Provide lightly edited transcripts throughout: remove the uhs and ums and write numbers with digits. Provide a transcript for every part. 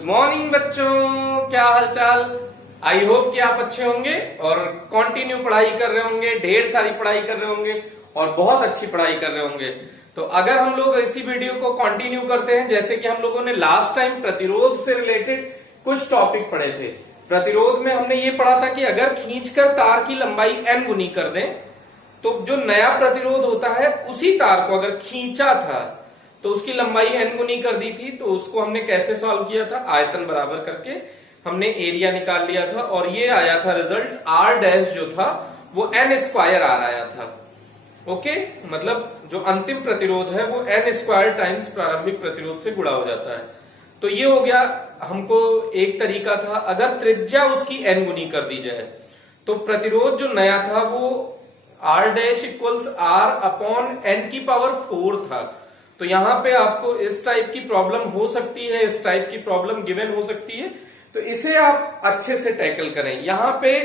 Good morning बच्चों, क्या हाल चाल। आई होप कि आप अच्छे होंगे और कंटिन्यू पढ़ाई कर रहे होंगे, ढेर सारी पढ़ाई कर रहे होंगे और बहुत अच्छी पढ़ाई कर रहे होंगे। तो अगर हम लोग इसी वीडियो को कंटिन्यू करते हैं, जैसे कि हम लोगों ने लास्ट टाइम प्रतिरोध से रिलेटेड कुछ टॉपिक पढ़े थे। प्रतिरोध में हमने ये पढ़ा था कि अगर खींचकर तार की लंबाई n गुनी कर दें तो जो नया प्रतिरोध होता है उसी तार को अगर खींचा था तो उसकी लंबाई n गुनी कर दी थी। तो उसको हमने कैसे सॉल्व किया था, आयतन बराबर करके हमने एरिया निकाल लिया था और ये आया था रिजल्ट r डैश जो था वो n स्क्वायर r आया था। ओके, मतलब जो अंतिम प्रतिरोध है वो n स्क्वायर टाइम्स प्रारंभिक प्रतिरोध से गुणा हो जाता है। तो ये हो गया हमको एक तरीका था। अगर त्रिज्या उसकी n गुनी कर दी जाए तो प्रतिरोध जो नया था वो r dash equals r upon n की पावर 4 था। तो यहां पे आपको इस टाइप की प्रॉब्लम हो सकती है, इस टाइप की प्रॉब्लम गिवन हो सकती है, तो इसे आप अच्छे से टैकल करें। यहां पे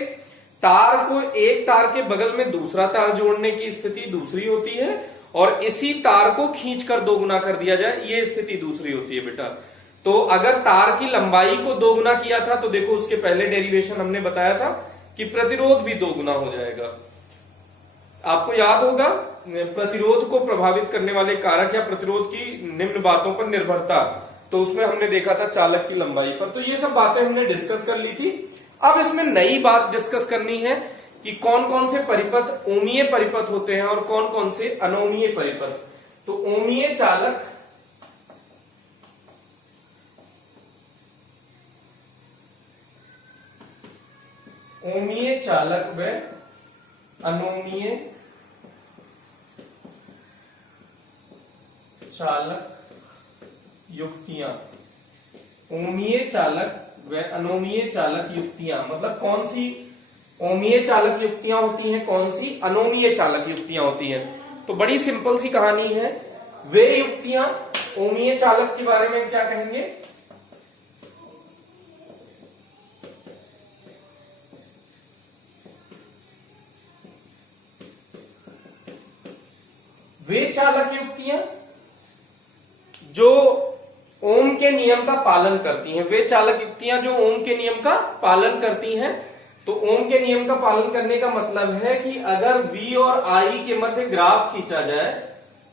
तार को एक तार के बगल में दूसरा तार जोड़ने की स्थिति दूसरी होती है और इसी तार को खींचकर दो गुना कर दिया जाए, ये स्थिति दूसरी होती है बेटा। तो अगर तार की लंबाई को दो गुना किया था तो देखो उसके पहले डेरिवेशन हमने बताया था कि प्रतिरोध भी दो गुना हो जाएगा। आपको याद होगा प्रतिरोध को प्रभावित करने वाले कारक या प्रतिरोध की निम्न बातों पर निर्भरता, तो उसमें हमने देखा था चालक की लंबाई पर। तो ये सब बातें हमने डिस्कस कर ली थी। अब इसमें नई बात डिस्कस करनी है कि कौन कौन से परिपथ ओमीय परिपथ होते हैं और कौन कौन से अनोमीय परिपथ। तो ओमीय चालक व अनोमीय चालक युक्तियां। ओमीय चालक व अनोमीय चालक युक्तियां मतलब कौन सी ओमीय चालक युक्तियां होती हैं, कौन सी अनोमीय चालक युक्तियां होती हैं। तो बड़ी सिंपल सी कहानी है। वे युक्तियां ओमीय चालक के बारे में क्या कहेंगे, वे चालक युक्तियां जो ओम के नियम का पालन करती हैं। वे चालक युक्तियां जो ओम के नियम का पालन करती हैं। तो ओम के नियम का पालन करने का मतलब है कि अगर V और I के मध्य ग्राफ खींचा जाए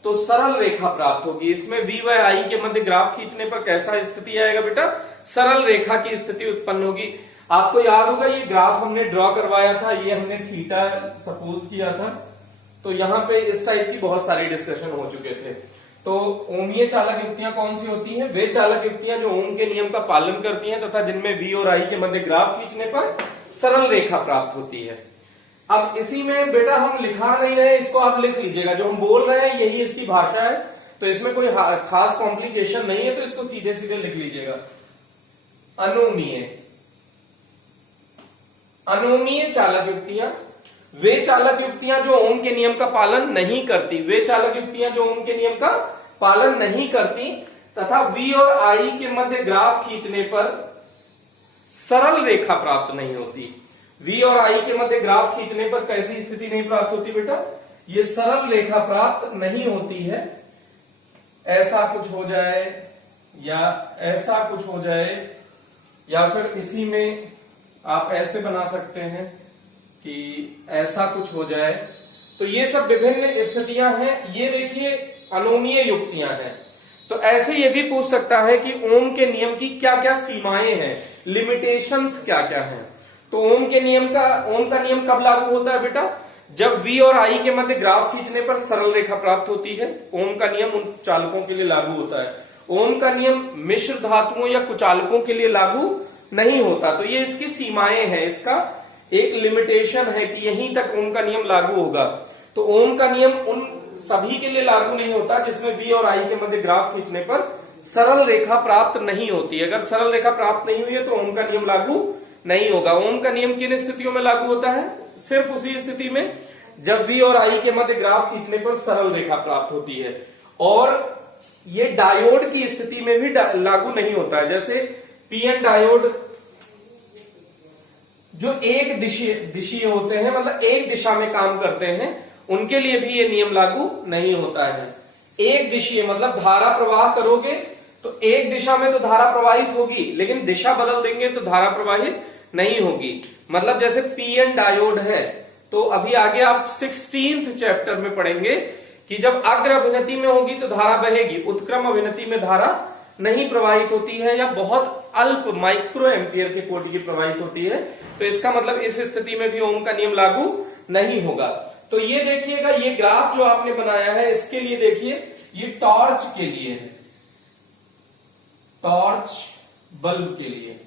तो सरल रेखा प्राप्त होगी। इसमें V व I के मध्य ग्राफ खींचने पर कैसा स्थिति आएगा बेटा, सरल रेखा की स्थिति उत्पन्न होगी। आपको याद होगा ये ग्राफ हमने ड्रॉ करवाया था, ये हमने थीटा सपोज किया था। तो यहाँ पे इस टाइप की बहुत सारी डिस्कशन हो चुके थे। तो ओमीय चालक युक्तियां कौन सी होती हैं, वे चालक युक्तियां जो ओम के नियम का पालन करती हैं तथा जिनमें V और I के मध्य ग्राफ खींचने पर सरल रेखा प्राप्त होती है। अब इसी में बेटा हम लिखा नहीं रहे, इसको आप लिख लीजिएगा। जो हम बोल रहे हैं यही इसकी भाषा है, तो इसमें कोई खास कॉम्प्लिकेशन नहीं है, तो इसको सीधे सीधे लिख लीजिएगा। अनोमीय चालक युक्तियां वे चालक युक्तियां जो ओम के नियम का पालन नहीं करती। वे चालक युक्तियां जो ओम के नियम का पालन नहीं करती तथा V और I के मध्य ग्राफ खींचने पर सरल रेखा प्राप्त नहीं होती। V और I के मध्य ग्राफ खींचने पर कैसी स्थिति नहीं प्राप्त होती बेटा, ये सरल रेखा प्राप्त नहीं होती है। ऐसा कुछ हो जाए या ऐसा कुछ हो जाए, या फिर इसी में आप ऐसे बना सकते हैं कि ऐसा कुछ हो जाए। तो ये सब विभिन्न स्थितियां हैं। ये देखिए अनोमीय युक्तियां हैं। तो ऐसे ये भी पूछ सकता है कि ओम के नियम की क्या क्या सीमाएं हैं, लिमिटेशंस क्या क्या हैं। तो ओम का नियम कब लागू होता है बेटा, जब V और I के मध्य ग्राफ खींचने पर सरल रेखा प्राप्त होती है। ओम का नियम उन चालकों के लिए लागू होता है। ओम का नियम मिश्र धातुओं या कुचालकों के लिए लागू नहीं होता। तो ये इसकी सीमाएं हैं, इसका एक लिमिटेशन है कि यहीं तक ओम का नियम लागू होगा। तो ओम का नियम उन सभी के लिए लागू नहीं होता जिसमें V और I के मध्य ग्राफ खींचने पर सरल रेखा प्राप्त नहीं होती। अगर सरल रेखा प्राप्त नहीं हुई है तो ओम का नियम लागू नहीं होगा। ओम का नियम किन स्थितियों में लागू होता है, सिर्फ उसी स्थिति में जब V और I के मध्य ग्राफ खींचने पर सरल रेखा प्राप्त होती है। और ये डायोड की स्थिति में भी लागू नहीं होता है। जैसे PN डायोड जो एक दिशीय होते हैं, मतलब एक दिशा में काम करते हैं, उनके लिए भी ये नियम लागू नहीं होता है। एक दिशीय मतलब धारा प्रवाह करोगे तो एक दिशा में तो धारा प्रवाहित होगी, लेकिन दिशा बदल देंगे तो धारा प्रवाहित नहीं होगी। मतलब जैसे पीएन डायोड है, तो अभी आगे आप 16th चैप्टर में पढ़ेंगे कि जब अग्र अभिनति में होगी तो धारा बहेगी, उत्क्रम अभिनति में धारा नहीं प्रवाहित होती है या बहुत अल्प माइक्रो एम्पियर के कोटि की प्रवाहित होती है। तो इसका मतलब इस स्थिति में भी ओम का नियम लागू नहीं होगा। तो ये देखिएगा, ये ग्राफ जो आपने बनाया है इसके लिए देखिए, ये टॉर्च के लिए है, टॉर्च बल्ब के लिए।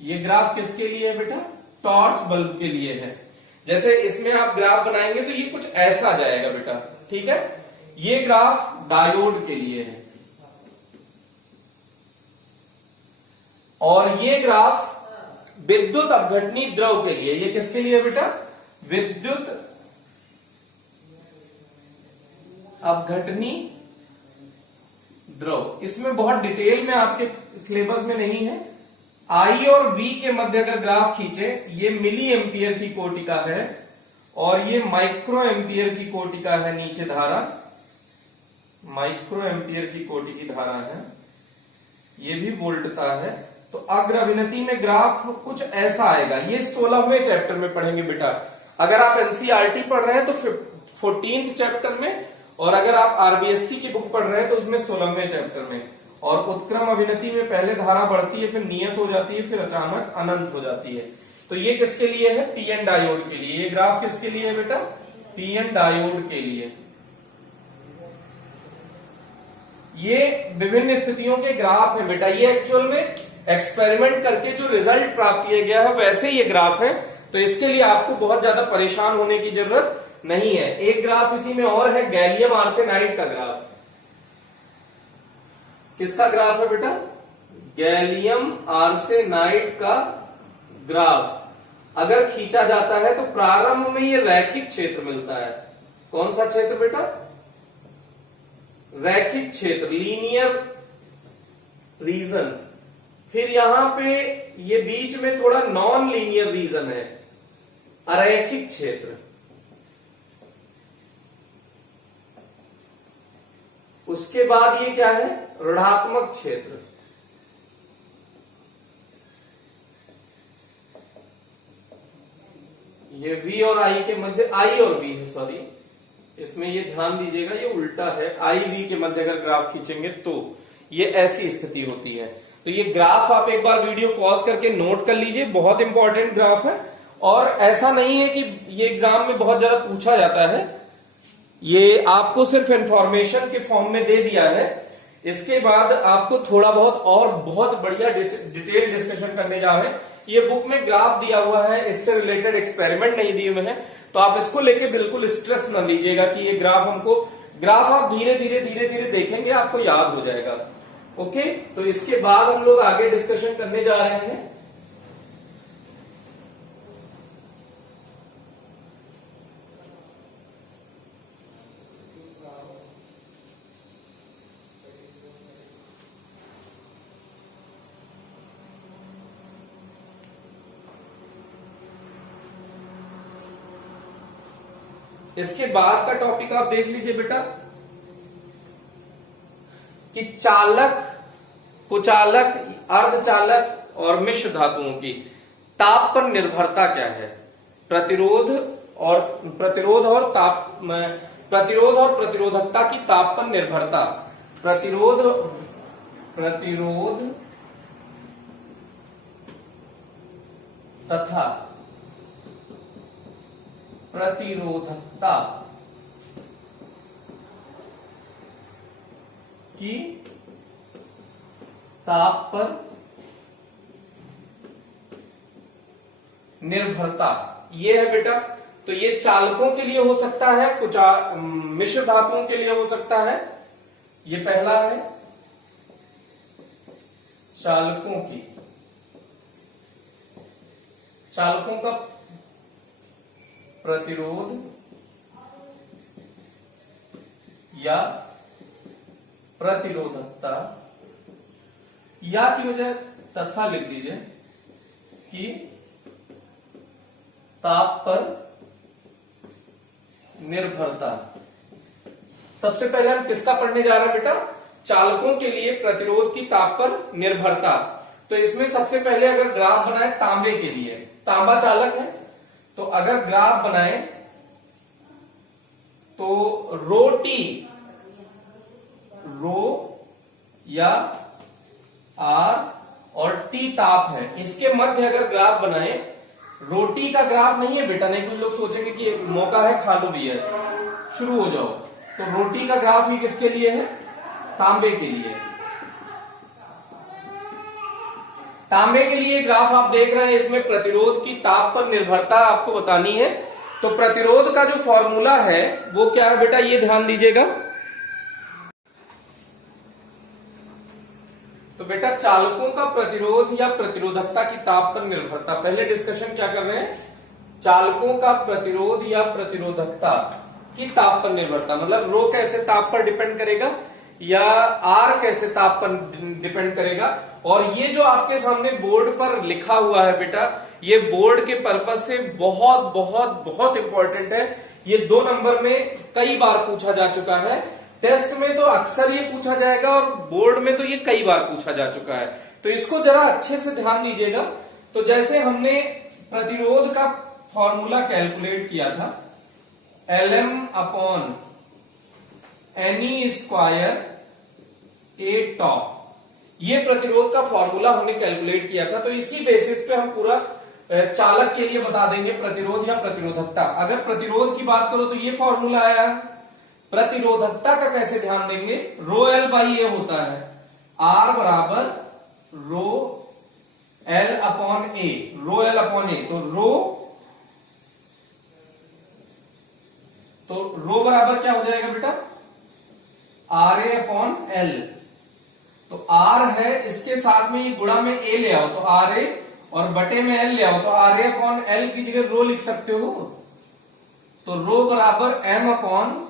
ये ग्राफ किसके लिए है बेटा? टॉर्च बल्ब के लिए है। जैसे इसमें आप ग्राफ बनाएंगे तो ये कुछ ऐसा जाएगा बेटा, ठीक है। ये ग्राफ डायोड के लिए है और ये ग्राफ विद्युत अपघटनी द्रव के लिए। ये किसके लिए बेटा? विद्युत अपघटनी द्रव। इसमें बहुत डिटेल में आपके सिलेबस में नहीं है। आई और वी के मध्य अगर ग्राफ खींचे, ये मिली एम्पियर की कोटि का है और ये माइक्रो एम्पियर की कोटि का है। नीचे धारा माइक्रो एम्पियर की कोटि की धारा है, ये भी वोल्टता है। तो अग्र अभिनति में ग्राफ कुछ ऐसा आएगा। ये 16वें चैप्टर में पढ़ेंगे बेटा। अगर आप एनसीईआरटी पढ़ रहे हैं तो 14th चैप्टर में, और अगर आप आरबीएससी की बुक पढ़ रहे हैं तो उसमें 16वें चैप्टर में। और उत्क्रम अभिनति में पहले धारा बढ़ती है, फिर नियत हो जाती है, फिर अचानक अनंत हो जाती है। तो ये किसके लिए है? पीएन डायोड के लिए। ये ग्राफ किसके लिए है बेटा? पीएन डायोड के लिए। ये विभिन्न स्थितियों के ग्राफ है बेटा। ये एक्चुअल में एक्सपेरिमेंट करके जो रिजल्ट प्राप्त किया गया है वैसे ये ग्राफ है। तो इसके लिए आपको बहुत ज्यादा परेशान होने की जरूरत नहीं है। एक ग्राफ इसी में और है, गैलियम आर्सेनाइड का ग्राफ। किसका ग्राफ है बेटा? गैलियम आर्सेनाइड का ग्राफ अगर खींचा जाता है तो प्रारंभ में ये रैखिक क्षेत्र मिलता है। कौन सा क्षेत्र बेटा? रैखिक क्षेत्र, लीनियर रीजन। फिर यहां पे ये बीच में थोड़ा नॉन लीनियर रीजन है, अरैखिक क्षेत्र। उसके बाद ये क्या है? ऋणात्मक क्षेत्र। ये V और I के मध्य, I और V है, सॉरी, इसमें ये ध्यान दीजिएगा, ये उल्टा है। I V के मध्य अगर ग्राफ खींचेंगे तो ये ऐसी स्थिति होती है। तो ये ग्राफ आप एक बार वीडियो पॉज करके नोट कर लीजिए, बहुत इंपॉर्टेंट ग्राफ है। और ऐसा नहीं है कि ये एग्जाम में बहुत ज्यादा पूछा जाता है, ये आपको सिर्फ इंफॉर्मेशन के फॉर्म में दे दिया है। इसके बाद आपको थोड़ा बहुत और बहुत बढ़िया डिटेल डिस्कशन करने जा रहे हैं। ये बुक में ग्राफ दिया हुआ है, इससे रिलेटेड एक्सपेरिमेंट नहीं दिए हुए हैं, तो आप इसको लेके बिल्कुल स्ट्रेस न लीजिएगा कि ये ग्राफ हमको, ग्राफ आप धीरे धीरे धीरे धीरे देखेंगे, आपको याद हो जाएगा। ओके, तो इसके बाद हम लोग आगे डिस्कशन करने जा रहे हैं। इसके बाद का टॉपिक आप देख लीजिए बेटा कि चालक, कुचालक, अर्धचालक और मिश्र धातुओं की ताप पर निर्भरता क्या है। प्रतिरोध और प्रतिरोधकता की ताप पर निर्भरता। प्रतिरोध तथा प्रतिरोधकता की ताप पर निर्भरता, ये है बेटा। तो ये चालकों के लिए हो सकता है, कुछ मिश्र धातुओं के लिए हो सकता है। ये पहला है चालकों का प्रतिरोध या प्रतिरोधकता, या की वजह तथा लिख दीजिए कि ताप पर निर्भरता। सबसे पहले हम किसका पढ़ने जा रहे हैं बेटा? चालकों के लिए प्रतिरोध की ताप पर निर्भरता। तो इसमें सबसे पहले अगर ग्राफ बनाए तांबे के लिए, तांबा चालक है, तो अगर ग्राफ बनाए तो रो या आर और टी ताप है, इसके मध्य अगर ग्राफ बनाए, रोटी का ग्राफ नहीं है बेटा, नहीं कुछ लोग सोचेंगे कि मौका है खा लो भी है, शुरू हो जाओ। तो रोटी का ग्राफ ही किसके लिए है? तांबे के लिए। तांबे के लिए ग्राफ आप देख रहे हैं, इसमें प्रतिरोध की ताप पर निर्भरता आपको बतानी है। तो प्रतिरोध का जो फॉर्मूला है वो क्या है बेटा, ये ध्यान दीजिएगा। तो बेटा चालकों का प्रतिरोध या प्रतिरोधकता की ताप पर निर्भरता, पहले डिस्कशन क्या कर रहे हैं? चालकों का प्रतिरोध या प्रतिरोधकता की ताप पर निर्भरता, मतलब रो कैसे ताप पर डिपेंड करेगा या आर कैसे ताप पर डिपेंड करेगा। और ये जो आपके सामने बोर्ड पर लिखा हुआ है बेटा, ये बोर्ड के पर्पज से बहुत बहुत बहुत इंपॉर्टेंट है। ये 2 नंबर में कई बार पूछा जा चुका है, टेस्ट में तो अक्सर ये पूछा जाएगा और बोर्ड में तो ये कई बार पूछा जा चुका है। तो इसको जरा अच्छे से ध्यान दीजिएगा। तो जैसे हमने प्रतिरोध का फॉर्मूला कैलकुलेट किया था, Lm अपॉन Ne स्क्वायर ए टॉ, ये प्रतिरोध का फॉर्मूला हमने कैलकुलेट किया था। तो इसी बेसिस पे हम पूरा चालक के लिए बता देंगे प्रतिरोध या प्रतिरोधकता। अगर प्रतिरोध की बात करो तो ये फॉर्मूला आया, प्रतिरोधकता का कैसे ध्यान देंगे? रो एल बाई ए होता है, आर बराबर rho L upon A, rho L upon A. तो रो बराबर क्या हो जाएगा बेटा? R A upon L. तो आर है, इसके साथ में ये गुणा में ए ले आओ तो आर ए, और बटे में एल ले आओ तो आर ए अपॉन एल की जगह रो लिख सकते हो। तो रो बराबर m upon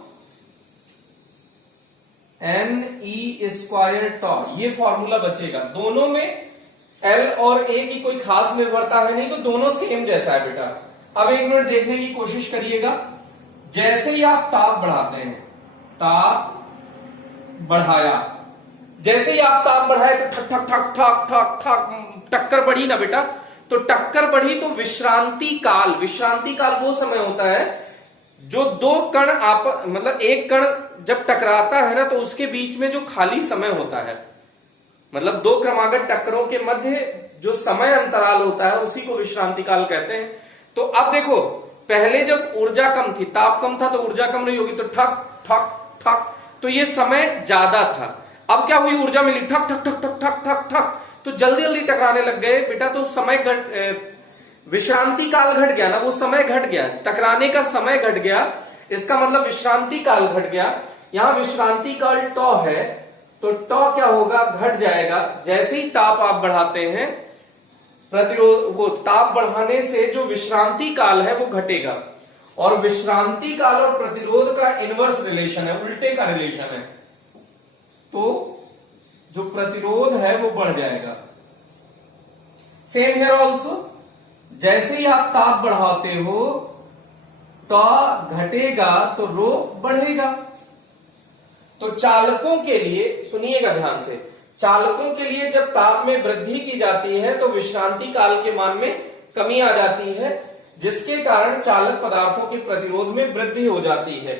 n e square tau, ये फॉर्मूला बचेगा। दोनों में एल और ए की कोई खास निर्भरता है नहीं, तो दोनों सेम जैसा है बेटा। अब एक मिनट देखने की कोशिश करिएगा। जैसे ही आप ताप बढ़ाते हैं, ताप बढ़ाया, जैसे ही आप ताप बढ़ाए तो ठक ठक ठक ठक ठक ठक टक्कर बढ़ी ना बेटा। तो टक्कर बढ़ी तो विश्रांति काल, विश्रांति काल वो समय होता है जो 2 कण मतलब एक कण जब टकराता है ना, तो उसके बीच में जो खाली समय होता है, मतलब 2 क्रमागत टक्करों के मध्य जो समय अंतराल होता है, उसी को विश्रांति काल कहते हैं। तो अब देखो, पहले जब ऊर्जा कम थी, ताप कम था, तो ऊर्जा कम नहीं होगी, तो ठक ठक ठक, तो ये समय ज्यादा था। अब क्या हुई, ऊर्जा मिली, ठक ठक ठक ठक ठक ठक ठक, तो जल्दी जल्दी टकराने लग गए बेटा। तो समय विश्रांति काल घट गया ना, वो समय घट गया, टकराने का समय घट गया, इसका मतलब विश्रांति काल घट गया। यहां विश्रांति काल टॉ है, तो टॉ क्या होगा, घट जाएगा। जैसे ही ताप आप बढ़ाते हैं, प्रतिरोध, वो ताप बढ़ाने से जो विश्रांति काल है वो घटेगा। और विश्रांति काल और प्रतिरोध का इनवर्स रिलेशन है, उल्टे का रिलेशन है। तो जो प्रतिरोध है वो बढ़ जाएगा। सेम हियर ऑल्सो, जैसे ही आप ताप बढ़ाते हो तो घटेगा तो रो बढ़ेगा। तो चालकों के लिए सुनिएगा ध्यान से, चालकों के लिए जब ताप में वृद्धि की जाती है तो विश्रांति काल के मान में कमी आ जाती है, जिसके कारण चालक पदार्थों के प्रतिरोध में वृद्धि हो जाती है।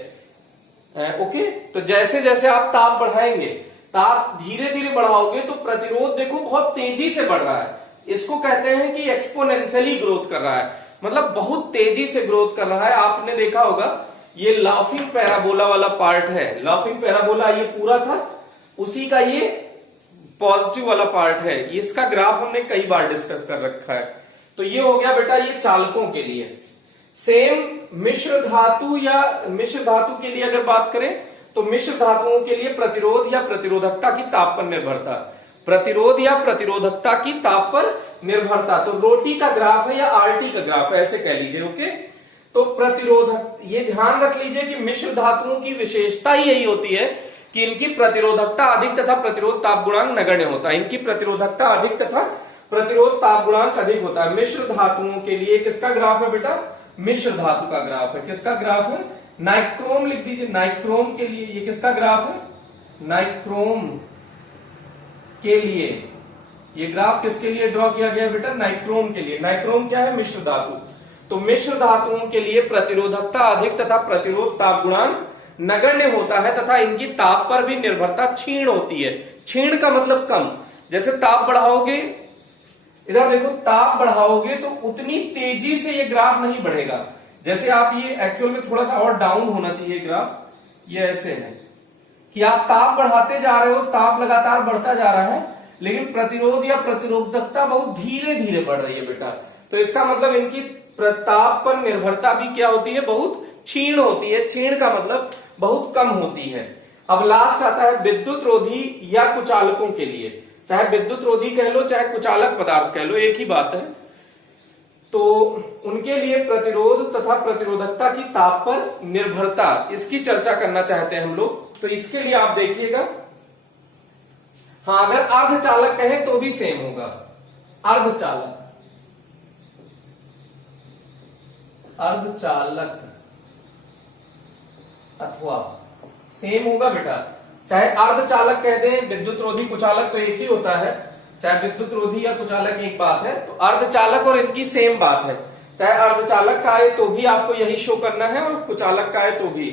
ओके, तो जैसे जैसे आप ताप बढ़ाएंगे, ताप धीरे धीरे बढ़ाओगे तो प्रतिरोध देखो बहुत तेजी से बढ़ रहा है। इसको कहते हैं कि एक्सपोनेंशियली ग्रोथ कर रहा है, मतलब बहुत तेजी से ग्रोथ कर रहा है। आपने देखा होगा ये लाफिंग पैराबोला वाला पार्ट है, लाफिंग पैराबोला ये पूरा था, उसी का ये पॉजिटिव वाला पार्ट है। इसका ग्राफ हमने कई बार डिस्कस कर रखा है। तो ये हो गया बेटा ये चालकों के लिए। सेम मिश्र धातु या मिश्र धातु के लिए अगर बात करें तो मिश्र धातुओं के लिए प्रतिरोध या प्रतिरोधकता की ताप पर निर्भरता, प्रतिरोध या प्रतिरोधकता की ताप पर निर्भरता। तो रोटी का ग्राफ है या आरटी का ग्राफ है, ऐसे कह लीजिए। ओके, तो प्रतिरोधक, ये ध्यान रख लीजिए कि मिश्र धातुओं की विशेषता ही यही होती है कि इनकी प्रतिरोधकता अधिक तथा प्रतिरोध ताप गुणांक नगण्य होता है। इनकी प्रतिरोधकता अधिक तथा प्रतिरोध ताप गुणांक अधिक होता है। मिश्र धातुओं के लिए किसका ग्राफ है बेटा? मिश्र धातु का ग्राफ है। किसका ग्राफ है? नाइक्रोम लिख दीजिए। नाइक्रोम के लिए ये किसका ग्राफ है? नाइक्रोम के लिए ये ग्राफ किसके लिए ड्रॉ किया गया बेटा? नाइक्रोम के लिए। नाइक्रोम क्या है? मिश्र धातु। तो मिश्र धातुओं के लिए प्रतिरोधकता अधिक तथा प्रतिरोध ताप गुणांक नगण्य होता है तथा इनकी ताप पर भी निर्भरता क्षीण होती है। क्षीण का मतलब कम। जैसे ताप बढ़ाओगे, इधर देखो, ताप बढ़ाओगे तो उतनी तेजी से ये ग्राफ नहीं बढ़ेगा। जैसे आप ये एक्चुअल में थोड़ा सा और डाउन होना चाहिए ग्राफ, ये ऐसे है कि आप ताप बढ़ाते जा रहे हो, ताप लगातार बढ़ता जा रहा है, लेकिन प्रतिरोध या प्रतिरोधकता बहुत धीरे धीरे बढ़ रही है बेटा। तो इसका मतलब इनकी ताप पर निर्भरता भी क्या होती है? बहुत क्षीण होती है। क्षीण का मतलब बहुत कम होती है। अब लास्ट आता है विद्युत रोधी या कुचालकों के लिए। चाहे विद्युत रोधी कह लो चाहे कुचालक पदार्थ कह लो, एक ही बात है। तो उनके लिए प्रतिरोध तथा प्रतिरोधकता की ताप पर निर्भरता, इसकी चर्चा करना चाहते हैं हम लोग। तो इसके लिए आप देखिएगा, हाँ, अगर अर्धचालक कहें तो भी सेम होगा। अर्धचालक, अर्धचालक अथवा सेम होगा बेटा। चाहे अर्धचालक कह दें, विद्युत रोधी कुचालक तो एक ही होता है। चाहे विद्युत रोधी या कुचालक एक बात है, तो अर्धचालक और इनकी सेम बात है। चाहे अर्धचालक का आए तो भी आपको यही शो करना है और कुचालक का आए तो भी।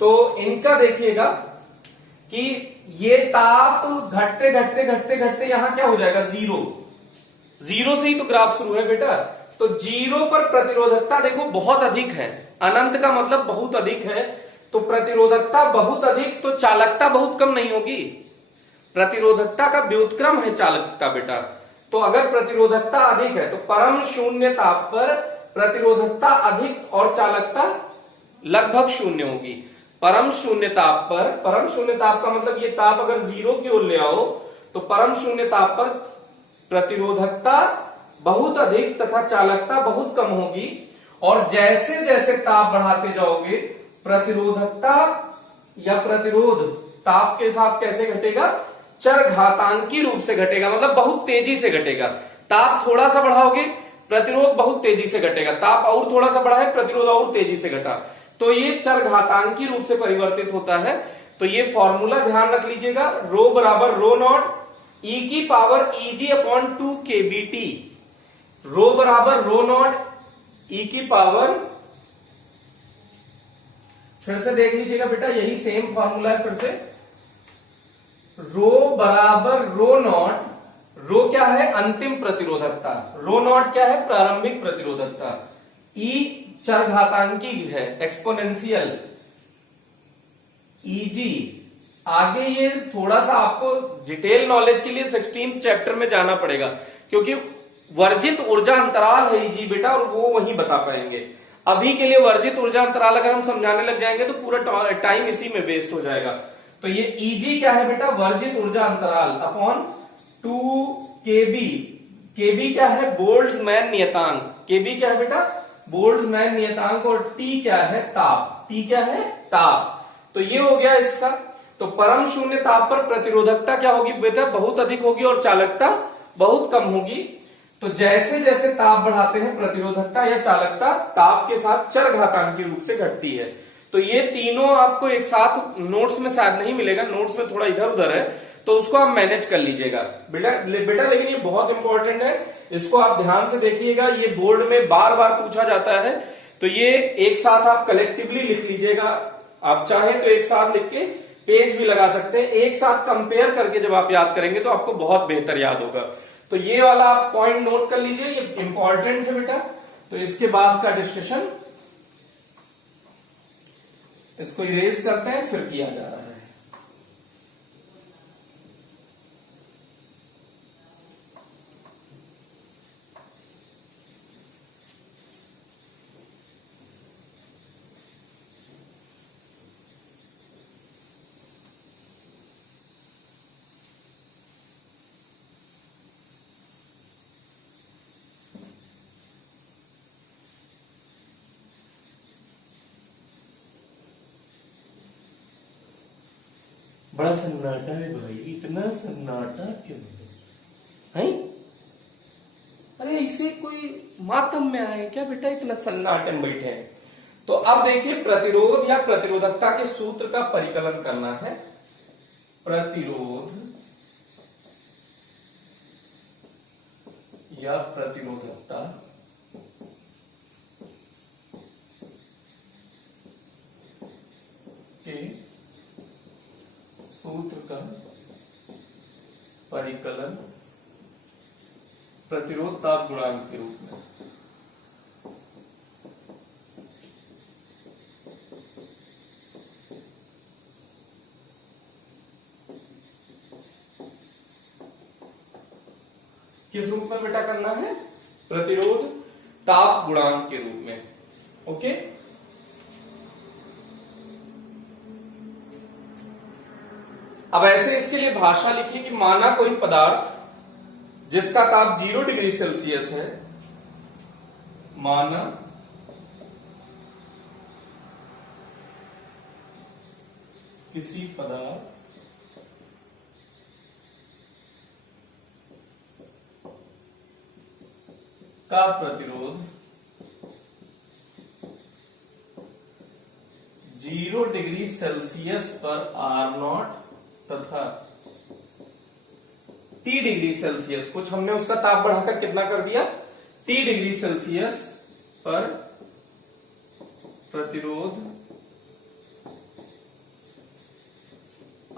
तो इनका देखिएगा कि ये ताप घटते घटते घटते घटते यहां क्या हो जाएगा? जीरो। जीरो से ही तो ग्राफ शुरू है बेटा। तो जीरो पर प्रतिरोधकता देखो बहुत अधिक है। अनंत का मतलब बहुत अधिक है। तो प्रतिरोधकता बहुत अधिक, तो चालकता बहुत कम नहीं होगी। प्रतिरोधकता का व्युत्क्रम है चालकता बेटा। तो अगर प्रतिरोधकता अधिक है तो परम शून्य ताप पर प्रतिरोधकता अधिक और चालकता लगभग शून्य होगी। परम शून्य ताप पर, परम शून्य ताप का मतलब ये ताप अगर जीरो की ओर ले आओ तो परम शून्य ताप पर प्रतिरोधकता बहुत अधिक तथा चालकता बहुत कम होगी। और जैसे जैसे ताप बढ़ाते जाओगे प्रतिरोधकता या प्रतिरोध ताप के साथ कैसे घटेगा? चरघातांकी रूप से घटेगा, मतलब बहुत तेजी से घटेगा। ताप थोड़ा सा बढ़ाओगे प्रतिरोध बहुत तेजी से घटेगा, ताप और थोड़ा सा बढ़ाए प्रतिरोध और तेजी से घटा। तो ये चरघातांकी रूप से परिवर्तित होता है। तो ये फॉर्मूला ध्यान रख लीजिएगा, रो बराबर रो नॉट ई की पावर Eg अपॉन 2 kBT। रो बराबर रो नॉट ई की पावर, फिर से देख लीजिएगा बेटा, यही सेम फॉर्मूला है। फिर से रो बराबर रो नॉट, रो क्या है? अंतिम प्रतिरोधकता, रो नॉट क्या है? प्रारंभिक प्रतिरोधकता। ई चरघातांकी है, एक्सपोनेंशियल। Eg आगे ये थोड़ा सा आपको डिटेल नॉलेज के लिए 16th चैप्टर में जाना पड़ेगा, क्योंकि वर्जित ऊर्जा अंतराल है Eg बेटा, और वो वहीं बता पाएंगे। अभी के लिए वर्जित ऊर्जा अंतराल अगर हम समझाने लग जाएंगे तो पूरा टाइम इसी में वेस्ट हो जाएगा। तो ये Eg क्या है बेटा? वर्जित ऊर्जा अंतराल अपॉन 2 kB। kB क्या है? बोल्ट्जमैन नियतांक। kB क्या है बेटा? बोल्ट्जमैन नियतांक। और T क्या है? ताप। T क्या है? ताप। तो ये हो गया इसका। तो परम शून्य ताप पर प्रतिरोधकता क्या होगी बेटा? बहुत अधिक होगी और चालकता बहुत कम होगी। तो जैसे जैसे ताप बढ़ाते हैं प्रतिरोधकता या चालकता ताप के साथ चरघातांकी रूप से घटती है। तो ये तीनों आपको एक साथ नोट्स में शायद नहीं मिलेगा, नोट्स में थोड़ा इधर उधर है, तो उसको आप मैनेज कर लीजिएगा बेटा। लेकिन ये बहुत इंपॉर्टेंट है, इसको आप ध्यान से देखिएगा, ये बोर्ड में बार बार पूछा जाता है। तो ये एक साथ आप कलेक्टिवली लिख लीजिएगा। आप चाहें तो एक साथ लिख के पेज भी लगा सकते हैं। एक साथ कंपेयर करके जब आप याद करेंगे तो आपको बहुत बेहतर याद होगा। तो ये वाला आप पॉइंट नोट कर लीजिए, ये इंपॉर्टेंट है बेटा। तो इसके बाद का डिस्कशन इसको इरेज करते हैं, फिर किया जा रहा है। बड़ा सन्नाटा है भाई, इतना सन्नाटा क्यों है? अरे इसे कोई मातम में आए क्या बेटा? इतना सन्नाटे में बैठे हैं। तो अब देखिए प्रतिरोध या प्रतिरोधकता के सूत्र का परिकलन करना है। प्रतिरोध या प्रतिरोधकता के सूत्र का परिकलन प्रतिरोध ताप गुणांक के रूप में। किस रूप में बेटा करना है? प्रतिरोध ताप गुणांक के रूप में। ओके, अब ऐसे इसके लिए भाषा लिखिए कि माना कोई पदार्थ जिसका ताप 0 डिग्री सेल्सियस है, माना किसी पदार्थ का प्रतिरोध 0 डिग्री सेल्सियस पर R0 तथा T डिग्री सेल्सियस, कुछ हमने उसका ताप बढ़ाकर कितना कर दिया, T डिग्री सेल्सियस पर प्रतिरोध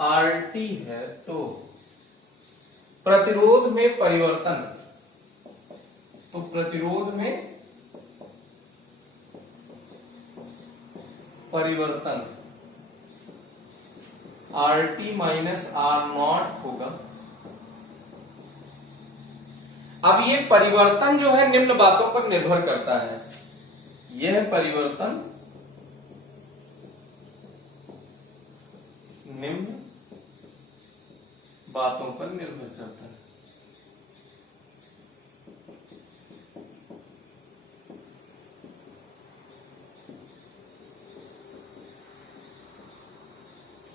RT है, तो प्रतिरोध में परिवर्तन, तो प्रतिरोध में परिवर्तन RT माइनस R0 होगा। अब ये परिवर्तन जो है निम्न बातों पर निर्भर करता है। यह परिवर्तन निम्न बातों पर निर्भर करता है।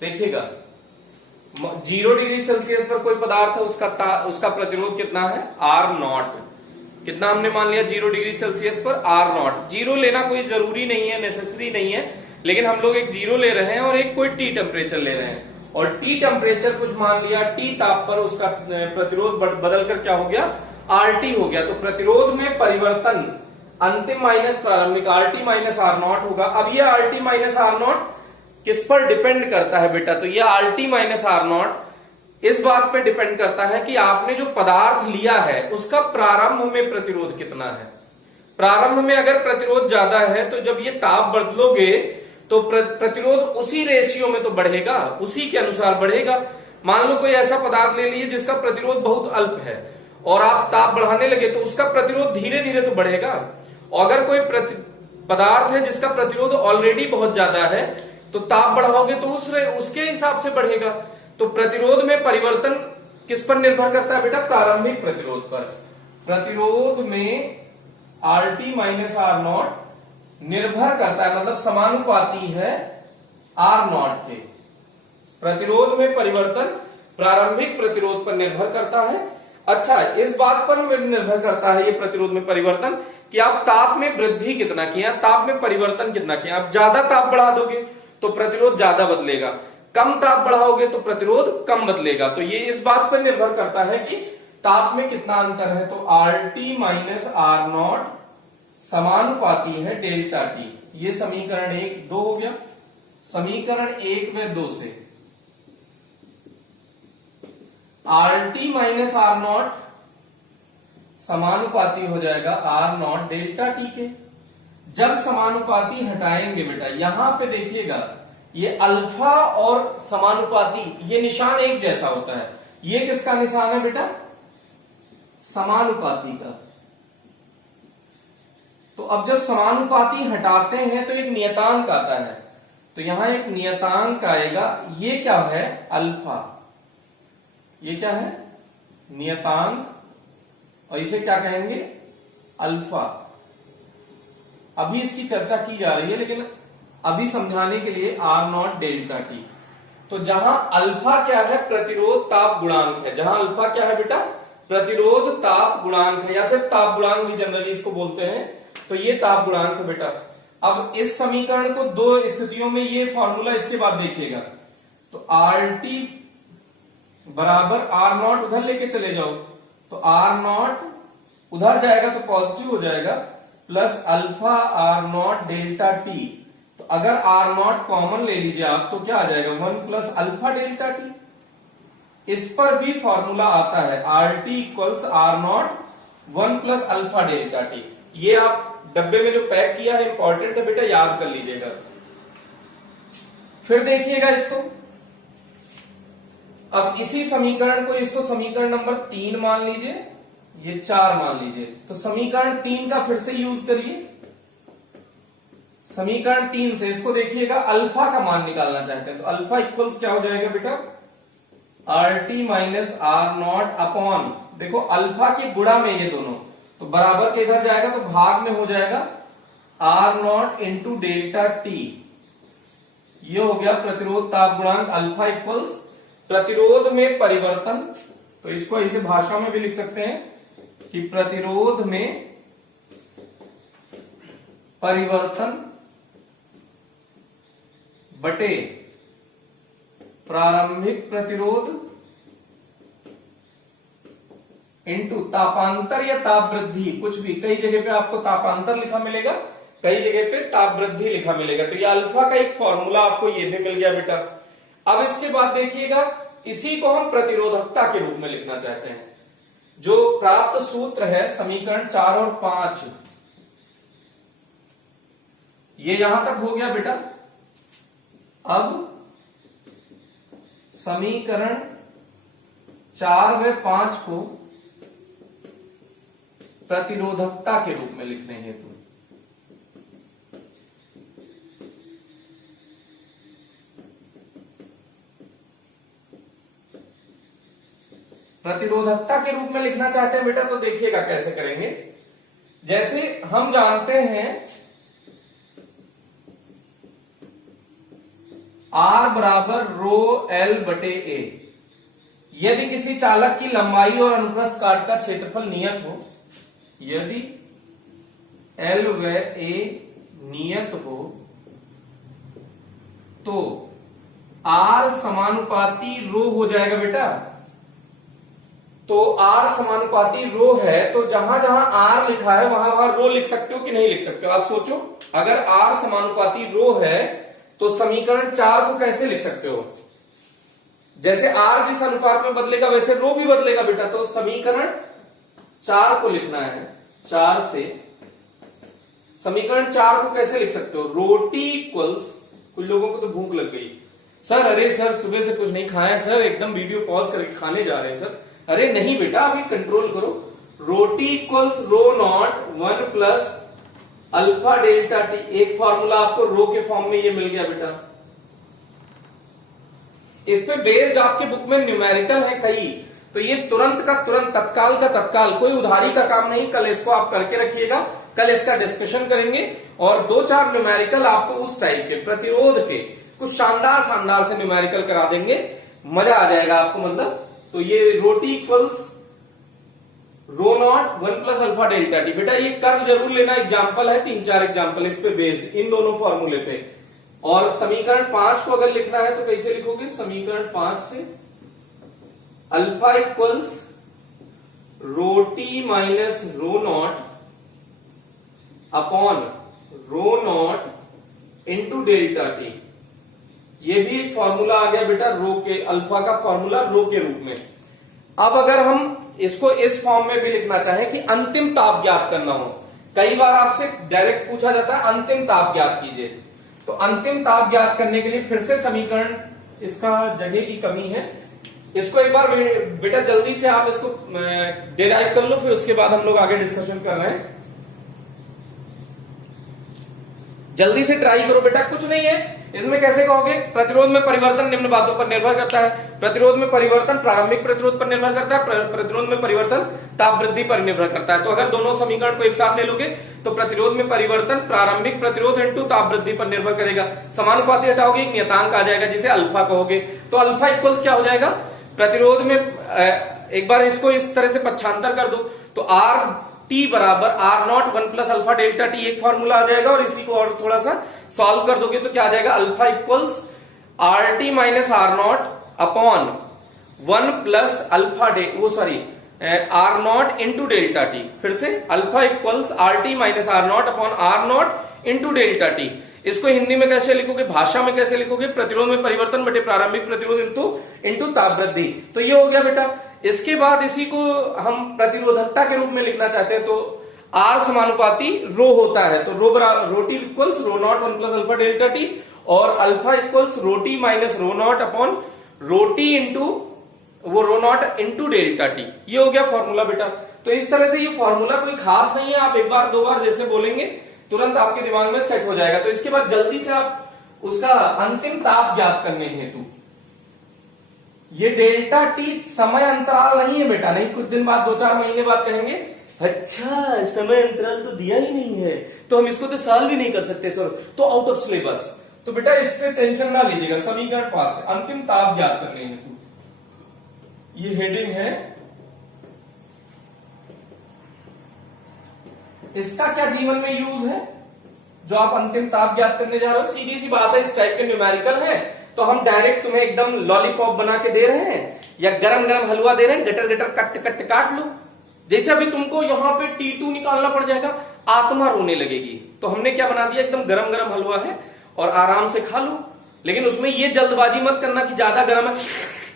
देखिएगा 0 डिग्री सेल्सियस पर कोई पदार्थ है, उसका प्रतिरोध कितना है, R0। कितना हमने मान लिया 0 डिग्री सेल्सियस पर R0। 0 लेना कोई जरूरी नहीं है, नेसेसरी नहीं है, लेकिन हम लोग एक 0 ले रहे हैं और एक कोई T टेम्परेचर ले रहे हैं। और T टेम्परेचर कुछ मान लिया, T ताप पर उसका प्रतिरोध बदल कर क्या हो गया, RT हो गया। तो प्रतिरोध में परिवर्तन अंतिम माइनस प्रारंभिक RT माइनस R0 होगा। अब यह RT माइनस R0 किस पर डिपेंड करता है बेटा, तो यह RT माइनस R0 इस बात पे डिपेंड करता है कि आपने जो पदार्थ लिया है उसका प्रारंभ में प्रतिरोध कितना है। प्रारंभ में अगर प्रतिरोध ज्यादा है तो जब ये ताप बदलोगे तो प्रतिरोध उसी रेशियो में तो बढ़ेगा, उसी के अनुसार बढ़ेगा। मान लो कोई ऐसा पदार्थ ले लीजिए जिसका प्रतिरोध बहुत अल्प है और आप ताप बढ़ाने लगे तो उसका प्रतिरोध धीरे धीरे तो बढ़ेगा। और अगर कोई पदार्थ है जिसका प्रतिरोध ऑलरेडी बहुत ज्यादा है तो ताप बढ़ाओगे तो उसके हिसाब से बढ़ेगा। तो प्रतिरोध में परिवर्तन किस पर निर्भर करता है बेटा, प्रारंभिक प्रतिरोध पर। प्रतिरोध में RT माइनस R0 निर्भर करता है, मतलब समानुपाती है R0 के। प्रतिरोध में परिवर्तन प्रारंभिक प्रतिरोध पर निर्भर करता है। अच्छा, इस बात पर निर्भर करता है ये प्रतिरोध में परिवर्तन कि आप ताप में वृद्धि कितना किया, ताप में परिवर्तन कितना किया। आप ज्यादा ताप बढ़ा दोगे तो प्रतिरोध ज्यादा बदलेगा, कम ताप बढ़ाओगे तो प्रतिरोध कम बदलेगा। तो ये इस बात पर निर्भर करता है कि ताप में कितना अंतर है। तो RT माइनस R0 समानुपाती है डेल्टा T। ये समीकरण 1-2 हो गया। समीकरण 1 में 2 से RT माइनस R0 समानुपाती हो जाएगा R0 डेल्टा T के। जब समानुपाती हटाएंगे बेटा, यहां पे देखिएगा ये अल्फा और समानुपाती, ये निशान एक जैसा होता है। ये किसका निशान है बेटा, समानुपाती का। तो अब जब समानुपाती हटाते हैं तो एक नियतांक आता है, तो यहां एक नियतांक आएगा। ये क्या है, अल्फा। ये क्या है, नियतांक, और इसे क्या कहेंगे, अल्फा। अभी इसकी चर्चा की जा रही है, लेकिन अभी समझाने के लिए R0 डेल्टा T। तो जहां अल्फा क्या है, प्रतिरोध ताप गुणांक है। जहां अल्फा क्या है बेटा, प्रतिरोध ताप गुणांक है, या सिर्फ ताप गुणांक भी जनरली इसको बोलते हैं। तो ये ताप गुणांक है बेटा। अब इस समीकरण को दो स्थितियों में ये फॉर्मूला इसके बाद देखिएगा, तो आर टी बराबर आर नॉट उधर लेके चले जाओ, तो आर नॉट उधर जाएगा तो पॉजिटिव हो जाएगा, plus alpha R naught delta T. तो अगर आर नॉट कॉमन ले लीजिए आप तो क्या आ जाएगा, 1 प्लस अल्फा डेल्टा टी। इस पर भी फॉर्मूला आता है, R T equals R naught 1 plus alpha delta T. ये आप डब्बे में जो पैक किया है इंपॉर्टेंट है बेटा, याद कर लीजिएगा। फिर देखिएगा इसको, अब इसी समीकरण को, इसको समीकरण नंबर 3 मान लीजिए, ये 4 मान लीजिए, तो समीकरण 3 का फिर से यूज करिए। समीकरण 3 से इसको देखिएगा, अल्फा का मान निकालना चाहते हैं तो अल्फा इक्वल्स क्या हो जाएगा बेटा, R T minus R naught upon, देखो अल्फा के गुणा में ये दोनों, तो बराबर के इधर जाएगा तो भाग में हो जाएगा R naught into delta T. ये हो गया प्रतिरोध ताप गुणांक अल्फा इक्वल्स प्रतिरोध में परिवर्तन। तो इसको ऐसे भाषा में भी लिख सकते हैं कि प्रतिरोध में परिवर्तन बटे प्रारंभिक प्रतिरोध इंटू तापांतर या ताप वृद्धि, कुछ भी, कई जगह पे आपको तापांतर लिखा मिलेगा, कई जगह पे ताप वृद्धि लिखा मिलेगा। तो ये अल्फा का एक फॉर्मूला आपको ये भी मिल गया बेटा। अब इसके बाद देखिएगा, इसी को हम प्रतिरोधकता के रूप में लिखना चाहते हैं। जो प्राप्त सूत्र है समीकरण 4 और 5, ये यहां तक हो गया बेटा। अब समीकरण 4 व 5 को प्रतिरोधकता के रूप में लिखने हेतु प्रतिरोधकता के रूप में लिखना चाहते हैं बेटा, तो देखिएगा कैसे करेंगे। जैसे हम जानते हैं R बराबर रो एल बटे ए। यदि किसी चालक की लंबाई और अनुप्रस्थ काट का क्षेत्रफल नियत हो, यदि एल व ए नियत हो, तो R समानुपाती रो हो जाएगा बेटा। तो R समानुपाती रो है, तो जहां जहां R लिखा है वहां वहां रो लिख सकते हो कि नहीं लिख सकते हो? आप सोचो, अगर R समानुपाती रो है तो समीकरण 4 को कैसे लिख सकते हो? जैसे R जिस अनुपात में बदलेगा वैसे रो भी बदलेगा बेटा। तो समीकरण 4 को लिखना है, 4 से समीकरण 4 को कैसे लिख सकते हो? रोटी इक्वल्स, कुछ लोगों को तो भूख लग गई, सर अरे सर सुबह से कुछ नहीं खाया सर, एकदम वीडियो पॉज करके खाने जा रहे हैं सर। अरे नहीं बेटा, अभी कंट्रोल करो। Rho t equals rho naught 1 plus alpha delta T. एक फॉर्मूला आपको रो के फॉर्म में ये मिल गया बेटा। इस पे बेस्ड आपके बुक में न्यूमेरिकल है कई, तो ये तुरंत का तुरंत, तत्काल का तत्काल, कोई उधारी का काम नहीं। कल इसको आप करके रखिएगा, कल इसका डिस्कशन करेंगे और 2-4 न्यूमेरिकल आपको उस टाइप के प्रतिरोध के कुछ शानदार शानदार से न्यूमेरिकल करा देंगे, मजा आ जाएगा आपको। मतलब तो ये rho t equals rho naught 1 plus alpha delta t. बेटा ये कर्व जरूर लेना, एग्जाम्पल है 3-4 एग्जाम्पल इस पे बेस्ड, इन दोनों फॉर्मूले पे। और समीकरण 5 को अगर लिखना है तो कैसे लिखोगे? समीकरण 5 से अल्फा इक्वल्स रोटी माइनस रो नॉट अपॉन रो नॉट इंटू डेल्टा टी। ये भी एक फॉर्मूला आ गया बेटा रो के, अल्फा का फॉर्मूला रो के रूप में। अब अगर हम इसको इस फॉर्म में भी लिखना चाहें कि अंतिम ताप ज्ञात करना हो, कई बार आपसे डायरेक्ट पूछा जाता है अंतिम ताप ज्ञात कीजिए, तो अंतिम ताप ज्ञात करने के लिए फिर से समीकरण, इसका जगह की कमी है, इसको एक बार बेटा जल्दी से आप इसको डिराइव कर लो, फिर उसके बाद हम लोग आगे डिस्कशन कर रहे हैं। जल्दी से ट्राई करो बेटा, कुछ नहीं है इसमें। कैसे कहोगे? प्रतिरोध में परिवर्तन निम्न बातों पर निर्भर करता है। प्रतिरोध में परिवर्तन प्रारंभिक प्रतिरोध पर निर्भर करता है, प्रतिरोध में परिवर्तन ताप वृद्धि पर निर्भर करता है। तो अगर दोनों समीकरण को एक साथ ले लोगे तो प्रतिरोध में परिवर्तन प्रारंभिक प्रतिरोध इंटू ताप वृद्धि पर निर्भर करेगा। समानुपाती हटाओगे, एक नियतांक आ जाएगा जिसे अल्फा कहोगे। तो अल्फा इक्वल्स क्या हो जाएगा? प्रतिरोध में, एक बार इसको इस तरह से पक्षांतर कर दो, तो R टी बराबर R naught 1 plus alpha delta T, एक फॉर्मूला आ जाएगा। और इसी को और थोड़ा सा सॉल्व कर दोगे तो क्या आ जाएगा, alpha equals R T minus R naught upon 1 plus alpha R naught into delta T. फिर से alpha equals R T minus R naught upon R naught into delta T. इसको हिंदी में कैसे लिखोगे, भाषा में कैसे लिखोगे, प्रतिरोध में परिवर्तन बटे प्रारंभिक प्रतिरोध इंटू ताप वृद्धि। तो ये हो गया बेटा। इसके बाद इसी को हम प्रतिरोधकता के रूप में लिखना चाहते हैं तो आर समानुपाती रो होता है, तो rho t equals rho naught 1 plus alpha delta t और alpha equals rho t minus rho naught upon rho t into वो rho naught into delta T. ये हो गया फॉर्मूला बेटा। तो इस तरह से ये फॉर्मूला कोई खास नहीं है, आप एक बार दो बार जैसे बोलेंगे तुरंत आपके दिमाग में सेट हो जाएगा। तो इसके बाद जल्दी से आप उसका अंतिम ताप ज्ञात करने हेतु, ये डेल्टा टी समय अंतराल नहीं है बेटा, नहीं कुछ दिन बाद 2-4 महीने बाद कहेंगे अच्छा समय अंतराल तो दिया ही नहीं है तो हम इसको तो सॉल्व भी नहीं कर सकते सर, तो आउट ऑफ सिलेबस। तो बेटा इससे टेंशन ना लीजिएगा, समीकरण पास है, अंतिम ताप ज्ञात करने हेतु ये हेडिंग है। इसका क्या जीवन में यूज है जो आप अंतिम ताप ज्ञात करने जा रहे हो, सीधी सी बात है, इस टाइप के न्यूमेरिकल है तो हम डायरेक्ट तुम्हें एकदम लॉलीपॉप बना के दे रहे हैं या गरम गरम हलवा दे रहे हैं, गटर गटर कट कट काट लो। जैसे अभी तुमको यहाँ पे T2 निकालना पड़ जाएगा, आत्मा रोने लगेगी। तो हमने क्या बना दिया, एकदम गरम गरम हलवा है और आराम से खा लो। लेकिन उसमें ये जल्दबाजी मत करना कि ज्यादा गर्म है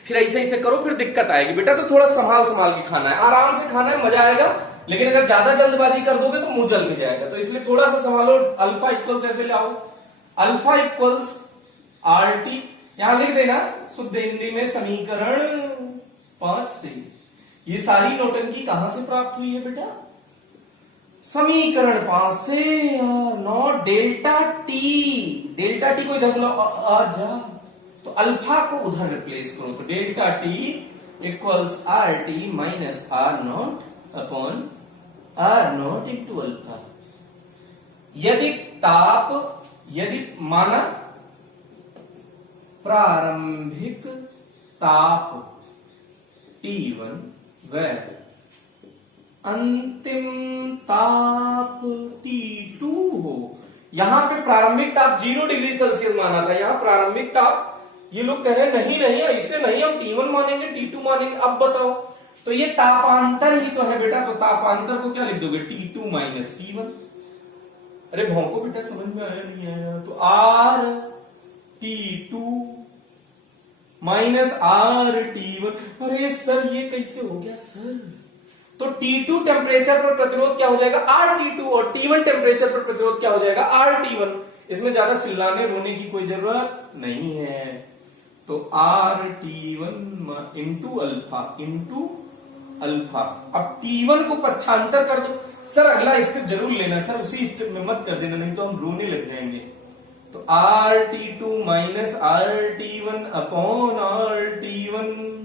फिर ऐसे करो फिर दिक्कत आएगी बेटा। तो थोड़ा संभाल के खाना है, आराम से खाना है, मजा आएगा। लेकिन अगर ज्यादा जल्दबाजी कर दोगे तो मुंह जल भी जाएगा, तो इसलिए थोड़ा सा संभालो। अल्फा इक्वल्स ऐसे लाओ, अल्फा इक्वल्स आर टी, यहां लिख देना शुद्ध हिंदी में समीकरण 5 से। ये सारी नौटंकी कहां से प्राप्त हुई है बेटा, समीकरण 5 से। नॉट डेल्टा टी को इधर बुलाओ, आ जा, तो अल्फा को उधर रिप्लेस करो, तो delta T equals R T minus R naught upon R naught into alpha. यदि माना प्रारंभिक ताप T1 व अंतिम ताप T2 हो। यहां पे प्रारंभिक ताप 0 डिग्री सेल्सियस माना था, यहां प्रारंभिक ताप ये लोग कह रहे हैं नहीं ऐसे नहीं, हम T1 मानेंगे T2 मानेंगे। अब बताओ, तो ये तापांतर ही तो है बेटा, तो तापांतर को क्या लिख दोगे, T2 माइनस T1। अरे भौंको बेटा, समझ में आया नहीं आया, तो are T2 minus are T1। अरे सर ये कैसे हो गया सर, तो T2 टेम्परेचर पर प्रतिरोध क्या हो जाएगा RT2 और T1 टेम्परेचर पर प्रतिरोध क्या हो जाएगा RT1। इसमें ज्यादा चिल्लाने रोने की कोई जरूरत नहीं है। तो RT1 इंटू अल्फा। अब T1 को पक्षांतर कर दो। सर अगला स्टेप जरूर लेना सर, उसी स्टेप में मत कर देना, नहीं तो हम रोने लग जाएंगे। तो RT2 minus RT1 upon RT1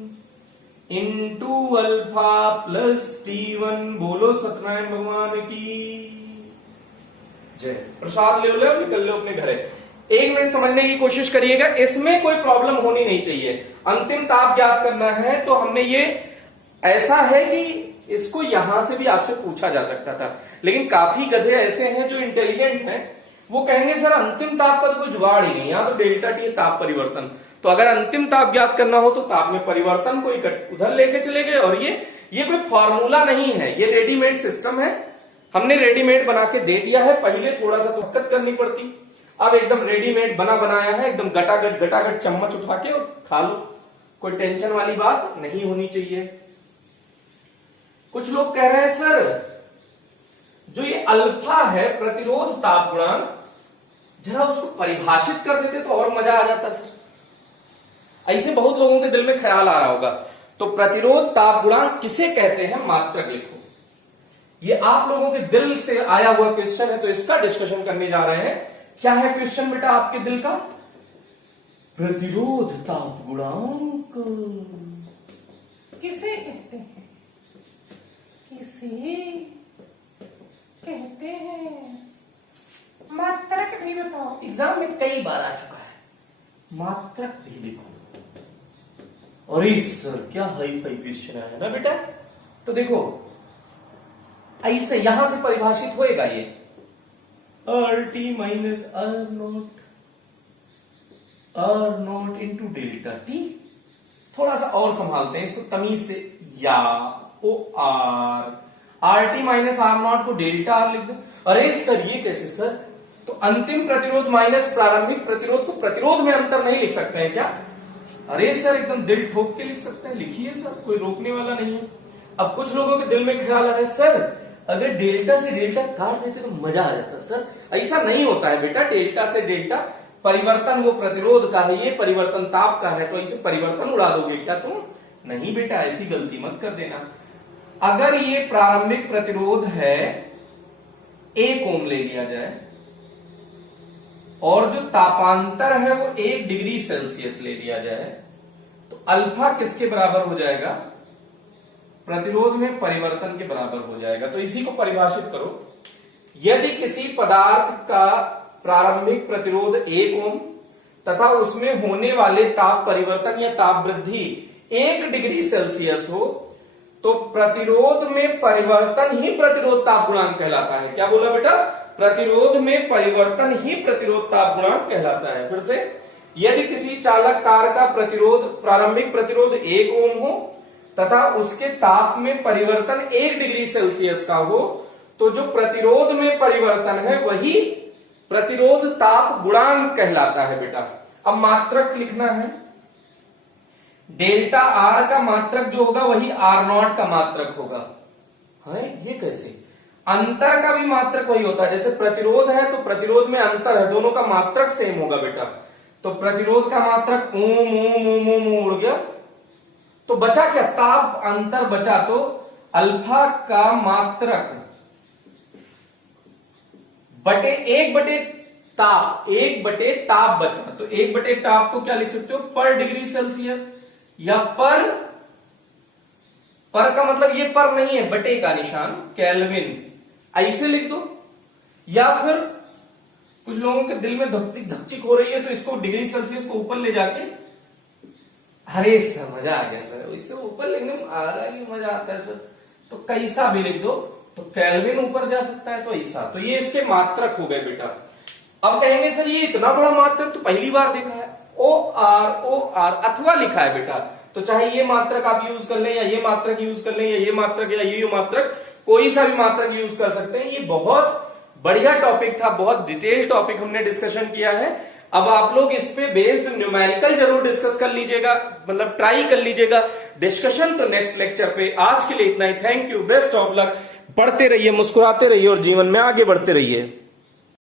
into alpha plus T1। बोलो सत्यनारायण भगवान की जय। प्रसाद ले लो, निकल लो अपने घरे। 1 मिनट समझने की कोशिश करिएगा, इसमें कोई प्रॉब्लम होनी नहीं चाहिए। अंतिम ताप ज्ञात करना है तो हमने ये ऐसा है कि इसको यहां से भी आपसे पूछा जा सकता था, लेकिन काफी गधे ऐसे हैं जो इंटेलिजेंट हैं, वो कहेंगे सर अंतिम ताप का तो कोई जुगाड़ ही नहीं, यहां तो डेल्टा टी ताप परिवर्तन। तो अगर अंतिम ताप ज्ञात करना हो तो ताप में परिवर्तन को उधर लेके चले गए। और ये कोई फॉर्मूला नहीं है, ये रेडीमेड सिस्टम है, हमने रेडीमेड बना के दे दिया है। पहले थोड़ा सा दिक्कत करनी पड़ती, अब एकदम रेडीमेड बनाया है, एकदम गटागट चम्मच उठा के और खा लो, कोई टेंशन वाली बात नहीं होनी चाहिए। कुछ लोग कह रहे हैं सर जो ये अल्फा है प्रतिरोध ताप गुणांक, जरा उसको परिभाषित कर देते तो और मजा आ जाता सर। ऐसे बहुत लोगों के दिल में ख्याल आ रहा होगा। तो प्रतिरोध ताप गुणांक किसे कहते हैं, मात्रक लिखो। ये आप लोगों के दिल से आया हुआ क्वेश्चन है, तो इसका डिस्कशन करने जा रहे हैं। क्या है क्वेश्चन बेटा आपके दिल का, प्रतिरोध ताप गुणांक किसे कहते हैं, किसे कहते हैं, मात्रक भी बताओ। एग्जाम में कई बार आ चुका है, मात्रक भी लिखो। अरे सर क्या हाई फाई क्वेश्चन आया ना बेटा। तो देखो ऐसे यहां से परिभाषित होएगा ये R T minus R naught into delta T. थोड़ा सा और संभालते हैं इसको तमीज से, या ओ R T minus R naught को डेल्टा आर लिख दो। अरे सर ये कैसे सर, तो अंतिम प्रतिरोध माइनस प्रारंभिक प्रतिरोध, तो प्रतिरोध में अंतर नहीं लिख सकते हैं क्या? अरे सर एकदम दिल ठोक के लिख सकते हैं, लिखिए सर, कोई रोकने वाला नहीं है। अब कुछ लोगों के दिल में ख्याल आ रहा है सर अगर डेल्टा से डेल्टा काट देते तो मजा आ जाता। सर ऐसा नहीं होता है बेटा, डेल्टा से डेल्टा परिवर्तन वो प्रतिरोध का है, ये परिवर्तन ताप का है, तो इसे परिवर्तन उड़ा दोगे क्या तुम? नहीं बेटा, ऐसी गलती मत कर देना। अगर ये प्रारंभिक प्रतिरोध है 1 ओम ले लिया जाए और जो तापांतर है वो 1 डिग्री सेल्सियस ले लिया जाए, तो अल्फा किसके बराबर हो जाएगा? प्रतिरोध में परिवर्तन के बराबर हो जाएगा। तो इसी को परिभाषित करो, यदि किसी पदार्थ का प्रारंभिक प्रतिरोध 1 ओम तथा उसमें होने वाले ताप परिवर्तन या ताप वृद्धि 1 डिग्री सेल्सियस हो, तो प्रतिरोध में परिवर्तन ही प्रतिरोध ताप गुणांक कहलाता है। क्या बोला बेटा? प्रतिरोध में परिवर्तन ही प्रतिरोध ताप गुणांक कहलाता है। फिर से, यदि किसी चालक कार का प्रतिरोध प्रारंभिक प्रतिरोध 1 ओम हो तथा उसके ताप में परिवर्तन 1 डिग्री सेल्सियस का हो, तो जो प्रतिरोध में परिवर्तन है वही प्रतिरोध ताप गुणांक कहलाता है बेटा। अब मात्रक लिखना है, डेल्टा आर का मात्रक जो होगा वही आर नॉट का मात्रक होगा। है ये कैसे? अंतर का भी मात्रक वही होता है, जैसे प्रतिरोध है तो प्रतिरोध में अंतर है, दोनों का मात्रक सेम होगा बेटा। तो प्रतिरोध का मात्रक ओम ओम ओम ओम उड़ गया, तो बचा क्या? ताप अंतर बचा, तो अल्फा का मात्रक बटे 1 बटे ताप, 1 बटे ताप बचा, तो 1 बटे ताप को क्या लिख सकते हो? पर डिग्री सेल्सियस, या पर का मतलब ये पर नहीं है, बटे का निशान केल्विन, ऐसे लिख दो। या फिर कुछ लोगों के दिल में धक्चिक हो रही है तो इसको डिग्री सेल्सियस को ऊपर ले जाके, अरे सर मजा आ गया सर, इससे ऊपर लिखने में आ रहा है मजा आता है सर, तो कैसा भी लिख दो, तो केल्विन ऊपर जा सकता है, तो ऐसा। तो ये इसके मात्रक हो गए बेटा। अब कहेंगे सर ये इतना बड़ा मात्रक तो पहली बार देखा है, ओ आर अथवा लिखा है बेटा, तो चाहे ये मात्रक आप यूज कर लें या ये मात्रक यूज कर लें या ये मात्रक या ये मात्रक, कोई सा भी मात्रक यूज कर सकते हैं। ये बहुत बढ़िया टॉपिक था, बहुत डिटेल टॉपिक हमने डिस्कशन किया है। अब आप लोग इस पे बेस्ड न्यूमेरिकल जरूर डिस्कस कर लीजिएगा, मतलब ट्राई कर लीजिएगा डिस्कशन, तो नेक्स्ट लेक्चर पे। आज के लिए इतना ही, thank you, best of luck, पढ़ते रहिए, मुस्कुराते रहिए और जीवन में आगे बढ़ते रहिए।